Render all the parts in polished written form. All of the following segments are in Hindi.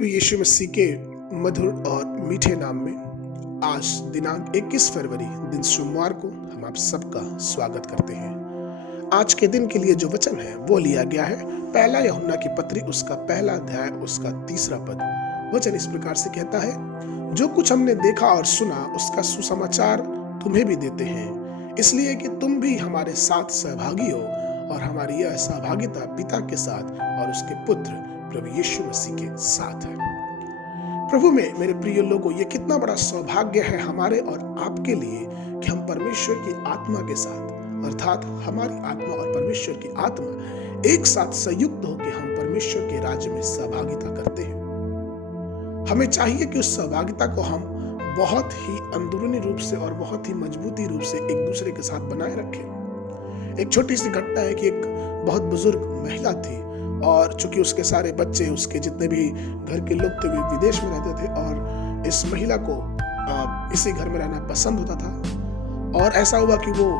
प्रभु यीशु मसीह के मधुर और मीठे नाम में आज दिनांक 21 फरवरी दिन सोमवार को हम आप सबका स्वागत करते हैं। आज के दिन के लिए जो वचन है वो लिया गया है पहला यूहन्ना की पत्री उसका पहला अध्याय उसका 3 पद। वचन इस प्रकार से कहता है, जो कुछ हमने देखा और सुना उसका सुसमाचार तुम्हें भी देते हैं, इसलिए कि तुम भी हमारे साथ सहभागी हो और हमारी यह सहभागिता पिता के साथ और उसके पुत्र प्रभु यीशु मसीह के साथ है। प्रभु में मेरे प्रिय लोगों, ये कितना बड़ा सौभाग्य है हमारे और आपके लिए कि हम परमेश्वर की आत्मा के साथ अर्थात हमारी आत्मा और परमेश्वर की आत्मा एक साथ संयुक्त होकर हम परमेश्वर के राज्य में सहभागिता करते हैं। हमें चाहिए कि उस सहभागिता को हम बहुत ही अंदरूनी रूप से और बहुत ही मजबूती रूप से एक दूसरे के साथ बनाए रखें। एक छोटी सी घटना है कि एक बहुत बुजुर्ग महिला थी और चूंकि उसके सारे बच्चे, उसके जितने भी घर के लोग थे वे विदेश में रहते थे और इस महिला को इसी घर में रहना पसंद होता था। और ऐसा हुआ कि वो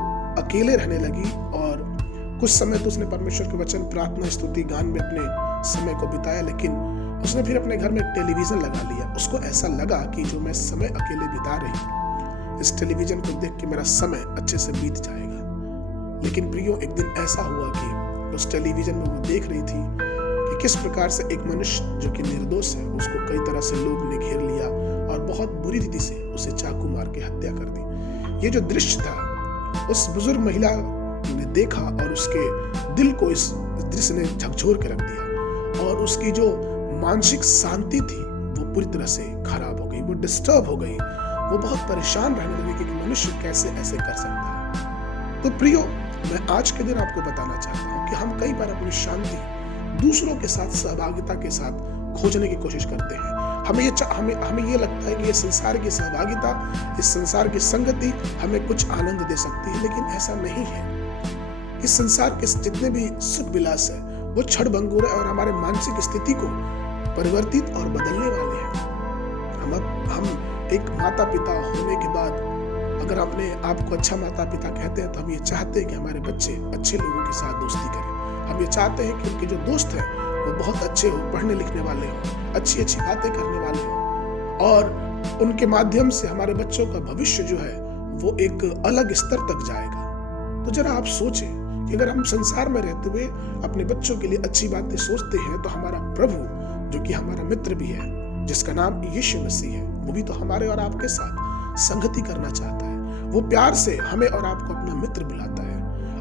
अकेले रहने लगी और कुछ समय तो उसने परमेश्वर के वचन, प्रार्थना, स्तुति, गान में अपने समय को बिताया, लेकिन उसने फिर अपने घर में एक टेलीविजन लगा लिया। उसको ऐसा लगा कि जो मैं समय अकेले बिता रही इस टेलीविजन को देख के मेरा समय अच्छे से बीत जाएगा। लेकिन प्रियो, एक दिन ऐसा हुआ कि उस टेलीविजन में वो देख रही थी कि किस प्रकार से एक मनुष्य जो कि निर्दोष है उसको कई तरह से लोग ने घेर लिया और बहुत बुरी रीति से उसे चाकू मार के हत्या कर दी। ये जो दृश्य था उस बुजुर्ग महिला ने देखा और उसके दिल को इस दृश्य ने झकझोर के रख दिया और उसकी जो मानसिक शांति थी वो पूरी तरह से खराब हो गई, वो डिस्टर्ब हो गई। वो बहुत परेशान रहने लगी कि मनुष्य कैसे ऐसे कर सकता है। तो प्रियो, मैं आज के दिन आपको बताना चाहता हूँ कि हम कई बार अपनी शांति दूसरों के साथ सहभागिता के साथ खोजने की कोशिश करते हैं। हमें ये लगता है कि ये संसार की सहभागिता, इस संसार की संगति हमें कुछ आनंद दे सकती है, लेकिन ऐसा नहीं है। इस संसार के जितने भी सुख विलास है वो क्षणभंगुर है और हमारे मानसिक स्थिति को परिवर्तित और बदलने वाले हैं। हम एक माता पिता होने के बाद अगर अपने आप को अच्छा माता पिता कहते हैं तो हम ये चाहते हैं कि हमारे बच्चे अच्छे लोगों के साथ दोस्ती करें। हम ये चाहते हैं कि उनके जो दोस्त हैं वो बहुत अच्छे हो, पढ़ने लिखने वाले हो, अच्छी अच्छी बातें करने वाले हो और उनके माध्यम से हमारे बच्चों का भविष्य जो है वो एक अलग स्तर तक जाएगा। तो जरा आप सोचें कि अगर हम संसार में रहते हुए अपने बच्चों के लिए अच्छी बातें सोचते हैं तो हमारा प्रभु, जो कि हमारा मित्र भी है, जिसका नाम यीशु मसीह है, वो भी तो हमारे और आपके साथ संगति करना चाहता है। वो प्यार से हमें और आपको अपना मित्र बुलाता है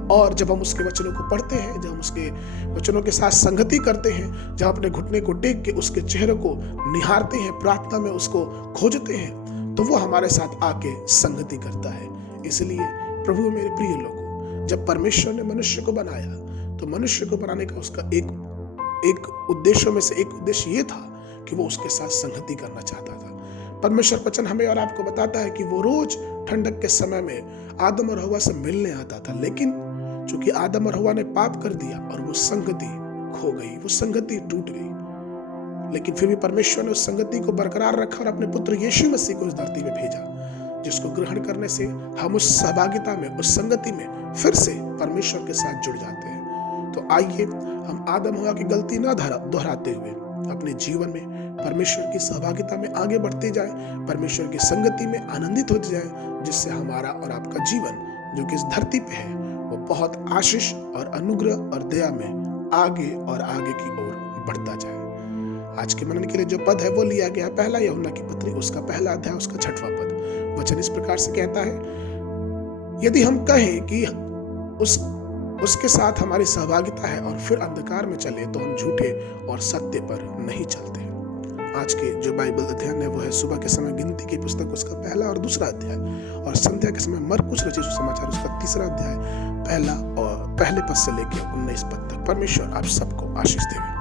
और जब हम उसके वचनों को पढ़ते हैं, जब हम उसके वचनों के साथ संगति करते हैं, जब अपने घुटने को टेक के उसके चेहरे को निहारते हैं, प्रार्थना में उसको खोजते हैं, तो वो हमारे साथ आके संगति करता है। इसलिए प्रभु मेरे प्रिय लोगों, जब परमेश्वर ने मनुष्य को बनाया तो मनुष्य को बनाने का उसका एक उद्देश्यों में से एक उद्देश्य ये था कि वो उसके साथ संगति करना चाहता था। परमेश्वर वचन हमें और आपको बताता है कि वो रोज ठंडक के समय में आदम और हवा से मिलने आता था, लेकिन चूंकि आदम और हवा ने पाप कर दिया और वो संगति खो गई, वो संगति टूट गई। लेकिन फिर भी परमेश्वर ने उस संगति को बरकरार रखा और अपने पुत्र यीशु मसीह को इस धरती में भेजा, जिसको ग्रहण करने से हम उस सहभागिता में, उस संगति में फिर से परमेश्वर के साथ जुड़ जाते हैं। तो आइए हम आदम हवा की गलती न दोहराते हुए अपने जीवन में परमेश्वर की सहभागिता में आगे बढ़ते जाएं, परमेश्वर की संगति में आनंदित होते जाएं, जिससे हमारा और आपका जीवन जो कि इस धरती पे है वो बहुत आशीष और अनुग्रह और दया में आगे और आगे की ओर बढ़ता जाए। आज के मनन के लिए जो पद है वो लिया गया पहला यूहन्ना की पत्री उसका पहला अध्याय उसका 6वां पद। वचन इस प्रकार से कहता है, यदि हम कहें कि उसके साथ हमारी सहभागिता है और फिर अंधकार में चले तो हम झूठे और सत्य पर नहीं चलते। आज के जो बाइबल अध्ययन है वो है सुबह के समय गिनती की पुस्तक उसका पहला और दूसरा अध्याय और संध्या के समय मरकुस रचित सुसमाचार उसका 3 अध्याय पहले पद से लेकर 19 पद तक। परमेश्वर आप सबको आशीष देवे।